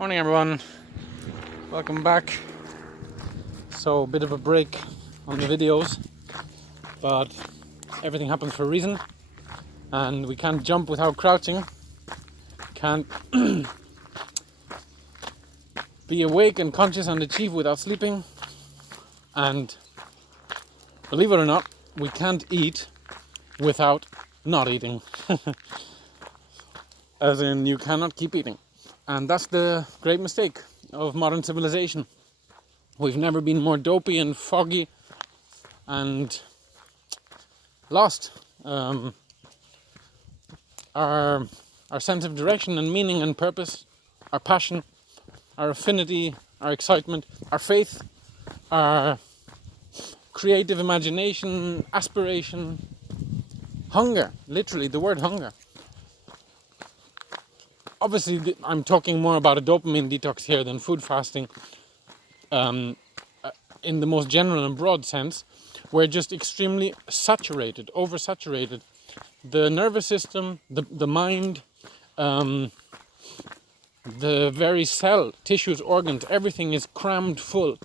Morning everyone, welcome back. So a bit of a break on the videos, but everything happens for a reason and we can't jump without crouching, can't be awake and conscious and achieve without sleeping, and believe it or not, we can't eat without not eating. As in, you cannot keep eating. And that's the great mistake of modern civilization. We've never been more dopey and foggy and lost. Our sense of direction and meaning and purpose, our passion, our affinity, our excitement, our faith, our creative imagination, aspiration, hunger, literally the word hunger. Obviously, I'm talking more about a dopamine detox here than food fasting. In the most general and broad sense, we're just extremely saturated, oversaturated. The nervous system, the mind, the very cell, tissues, organs, everything is crammed full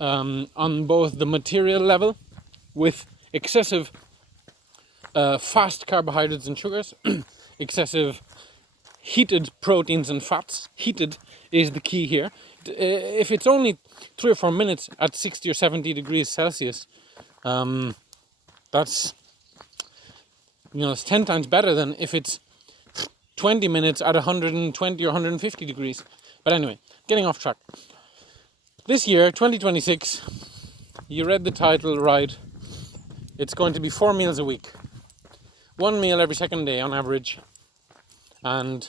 on both the material level with excessive fast carbohydrates and sugars, excessive heated proteins and fats. Heated is the key here. If it's only 3 or 4 minutes at 60 or 70 degrees Celsius, that's it's 10 times better than if it's 20 minutes at 120 or 150 degrees. But anyway, getting off track. This year, 2026, you read the title right. It's going to be 4 meals a week. 1 meal every second day on average. And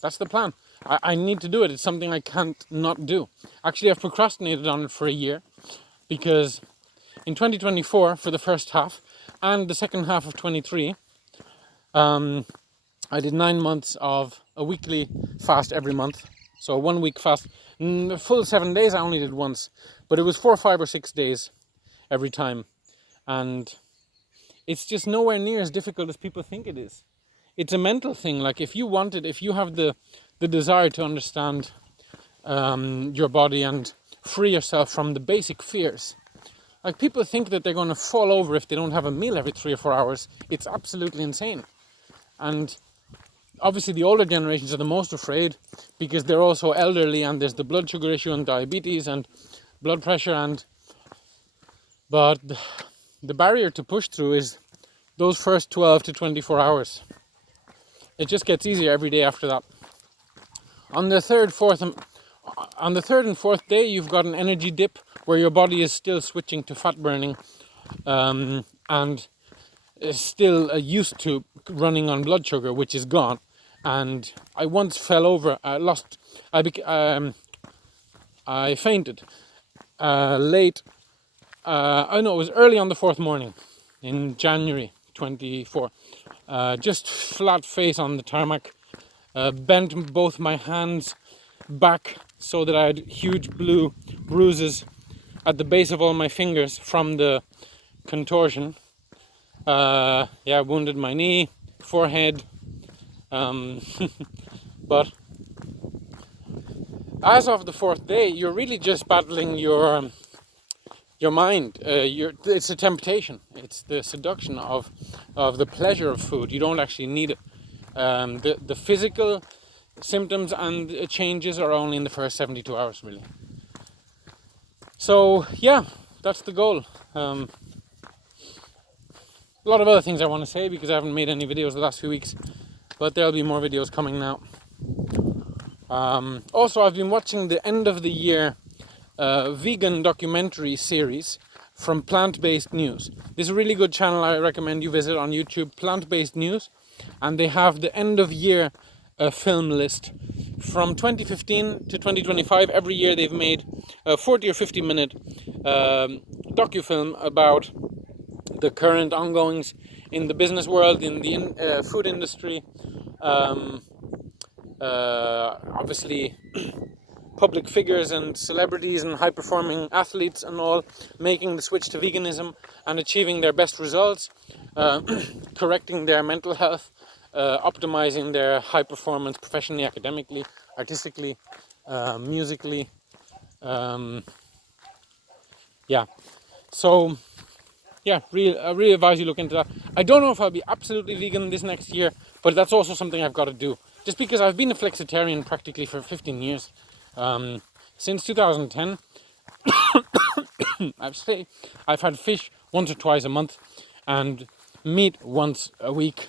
that's the plan. I need to do it. It's something I can't not do. Actually, I've procrastinated on it for a year because in 2024, for the first half and the second half of 23, I did 9 months of a weekly fast every month. So a 1 week fast. The full 7 days I only did once, but it was 4, 5 or 6 days every time. And it's just nowhere near as difficult as people think it is. It's a mental thing. Like if you have the desire to understand your body and free yourself from the basic fears. Like people think that they're going to fall over if they don't have a meal every 3 or 4 hours. It's absolutely insane. And obviously the older generations are the most afraid because they're also elderly and there's the blood sugar issue and diabetes and blood pressure but the barrier to push through is those first 12 to 24 hours. It just gets easier every day after that. On the third and fourth day, you've got an energy dip where your body is still switching to fat burning, and is still used to running on blood sugar, which is gone. And I once fell over. I fainted late. It was early on the fourth morning in January 24. Just flat face on the tarmac, bent both my hands back so that I had huge blue bruises at the base of all my fingers from the contortion. Wounded my knee, forehead, but as of the fourth day, you're really just battling your mind. It's a temptation. It's the seduction of the pleasure of food. You don't actually need it. The physical symptoms and changes are only in the first 72 hours, really. So, yeah, that's the goal. A lot of other things I want to say because I haven't made any videos the last few weeks, but there'll be more videos coming now. Also, I've been watching the end of the year vegan documentary series from Plant-Based News. This is a really good channel I recommend you visit on YouTube, Plant-Based News, and they have the end of year film list from 2015 to 2025. Every year they've made a 40 or 50 minute docufilm about the current ongoings in the business world, in the food industry, obviously public figures and celebrities and high-performing athletes and all making the switch to veganism and achieving their best results, correcting their mental health, optimizing their high performance professionally, academically, artistically, musically. So I really advise you look into that. I don't know if I'll be absolutely vegan this next year, but that's also something I've got to do. Just because I've been a flexitarian practically for 15 years. Since 2010, I've had fish once or twice a month and meat once a week,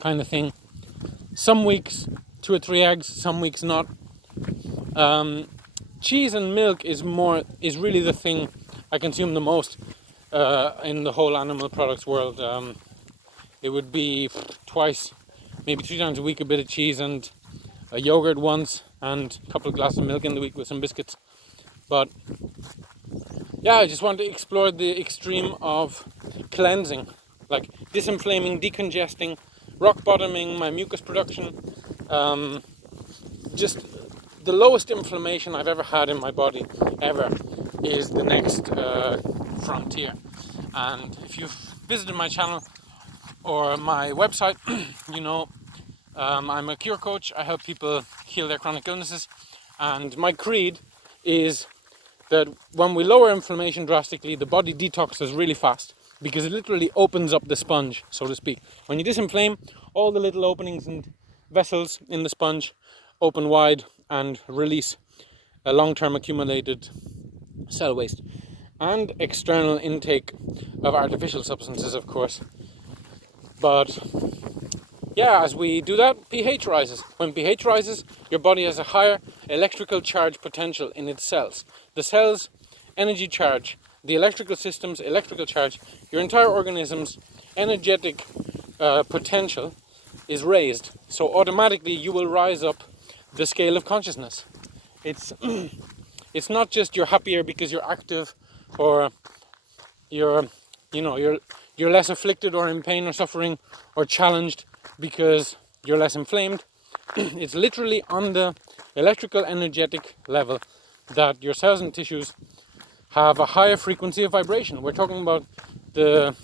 kind of thing. Some weeks 2 or 3 eggs, some weeks not. Cheese and milk is really the thing I consume the most in the whole animal products world. It would be twice, maybe 3 times a week, a bit of cheese and a yogurt once, and a couple of glasses of milk in the week with some biscuits. But yeah, I just want to explore the extreme of cleansing, like disinflaming, decongesting, rock bottoming my mucus production. Just the lowest inflammation I've ever had in my body ever is the next frontier. And if you've visited my channel or my website, you know I'm a cure coach. I help people heal their chronic illnesses, and my creed is that when we lower inflammation drastically, the body detoxes really fast, because it literally opens up the sponge, so to speak. When you disinflame, all the little openings and vessels in the sponge open wide and release a long-term accumulated cell waste and external intake of artificial substances, of course. But yeah, as we do that, pH rises. When pH rises, your body has a higher electrical charge potential in its cells. The cells' energy charge, the electrical system's electrical charge, your entire organism's energetic potential is raised. So automatically you will rise up the scale of consciousness. It's not just you're happier because you're active, or you're less afflicted or in pain or suffering or challenged because you're less inflamed. It's literally on the electrical energetic level that your cells and tissues have a higher frequency of vibration. We're talking about the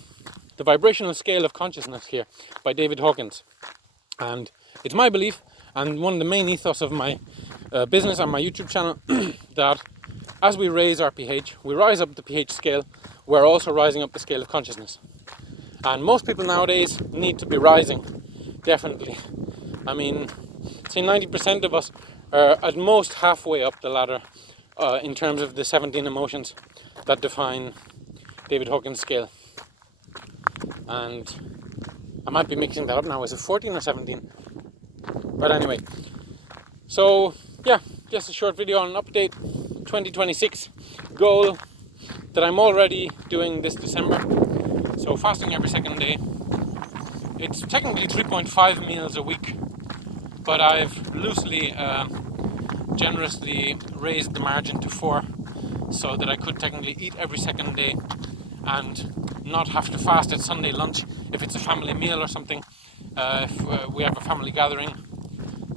vibrational scale of consciousness here by David Hawkins. And it's my belief, and one of the main ethos of my business and my YouTube channel, that as we raise our pH, we rise up the pH scale, we're also rising up the scale of consciousness. And most people nowadays need to be rising, definitely. I mean, say 90% of us are at most halfway up the ladder in terms of the 17 emotions that define David Hawkins' scale. And I might be mixing that up now. Is it 14 or 17? But anyway, so yeah, just a short video on an update. 2026 goal that I'm already doing this December. So fasting every second day. It's technically 3.5 meals a week, but I've loosely, generously raised the margin to 4, so that I could technically eat every second day and not have to fast at Sunday lunch if it's a family meal or something. If we have a family gathering,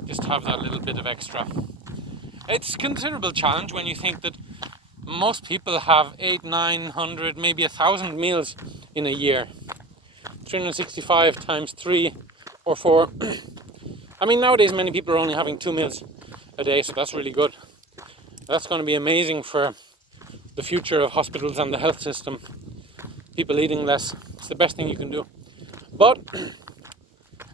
just have that little bit of extra. It's a considerable challenge when you think that most people have 800, 900, maybe 1,000 meals in a year. 365 times 3 or 4. I mean, nowadays many people are only having 2 meals a day, so that's really good. That's going to be amazing for the future of hospitals and the health system. People eating less. It's the best thing you can do. But,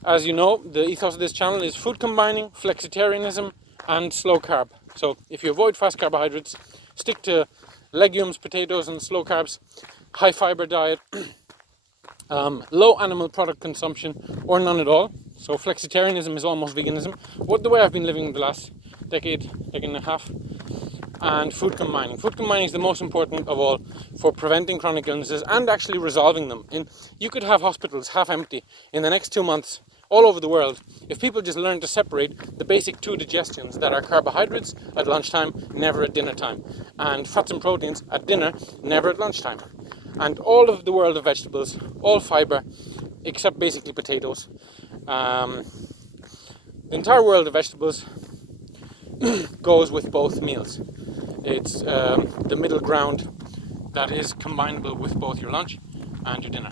as you know, the ethos of this channel is food combining, flexitarianism, and slow carb. So if you avoid fast carbohydrates, stick to legumes, potatoes, and slow carbs, high fiber diet, low animal product consumption, or none at all. So flexitarianism is almost veganism. The way I've been living the last decade and a half. And food combining. Food combining is the most important of all for preventing chronic illnesses and actually resolving them. You could have hospitals half empty in the next 2 months all over the world if people just learn to separate the basic 2 digestions that are carbohydrates at lunchtime, never at dinner time, and fats and proteins at dinner, never at lunchtime. And all of the world of vegetables, all fiber, except basically potatoes. The entire world of vegetables goes with both meals. It's the middle ground that is combinable with both your lunch and your dinner.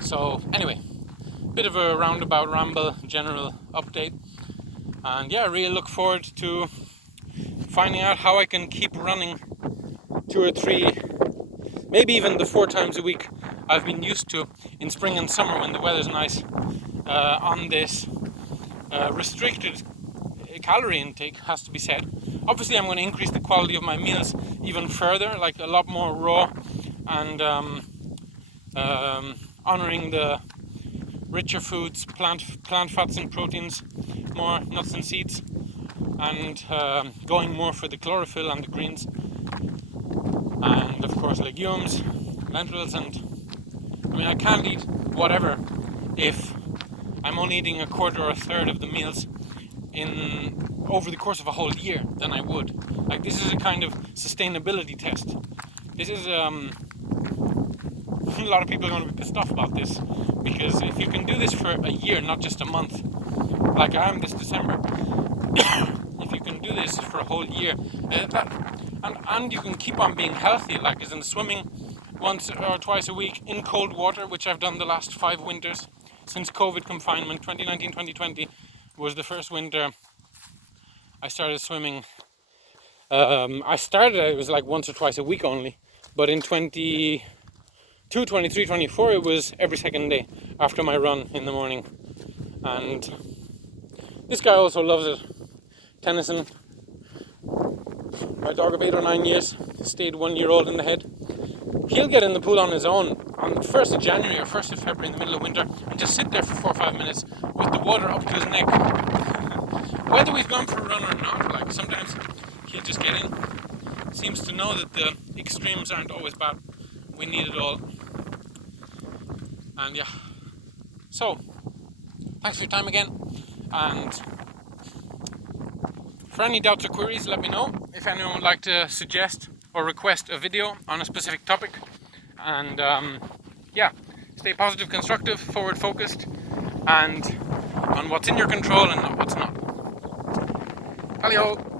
So anyway, bit of a roundabout ramble general update. And yeah, I really look forward to finding out how I can keep running 2 or 3, maybe even the 4 times a week I've been used to in spring and summer when the weather's nice, on this restricted calorie intake, has to be said. Obviously I'm going to increase the quality of my meals even further, like a lot more raw, and honoring the richer foods, plant fats and proteins, more nuts and seeds, and going more for the chlorophyll and the greens, and of course legumes, lentils, and I mean I can't eat whatever if I'm only eating a quarter or a third of the meals over the course of a whole year than I would. Like, this is a kind of sustainability test. This is a lot of people are going to be pissed off about this, because if you can do this for a year, not just a month, like I am this December, if you can do this for a whole year, and you can keep on being healthy, like as in swimming once or twice a week in cold water, which I've done the last 5 winters since COVID confinement. 2019-2020 was the first winter I started swimming. It was like once or twice a week only, but in 22, 23, 24 it was every second day after my run in the morning. And this guy also loves it. Tennyson, my dog of 8 or 9 years, stayed 1 year old in the head. He'll get in the pool on his own on the 1st of January or 1st of February in the middle of winter and just sit there for 4 or 5 minutes with the water up to his neck. Whether we've gone for a run or not, like sometimes he'll just get in. Seems to know that the extremes aren't always bad. We need it all. And yeah. So, thanks for your time again. And for any doubts or queries, let me know. If anyone would like to suggest or request a video on a specific topic. And yeah, stay positive, constructive, forward focused, and on what's in your control and not what's not. Allez-ho!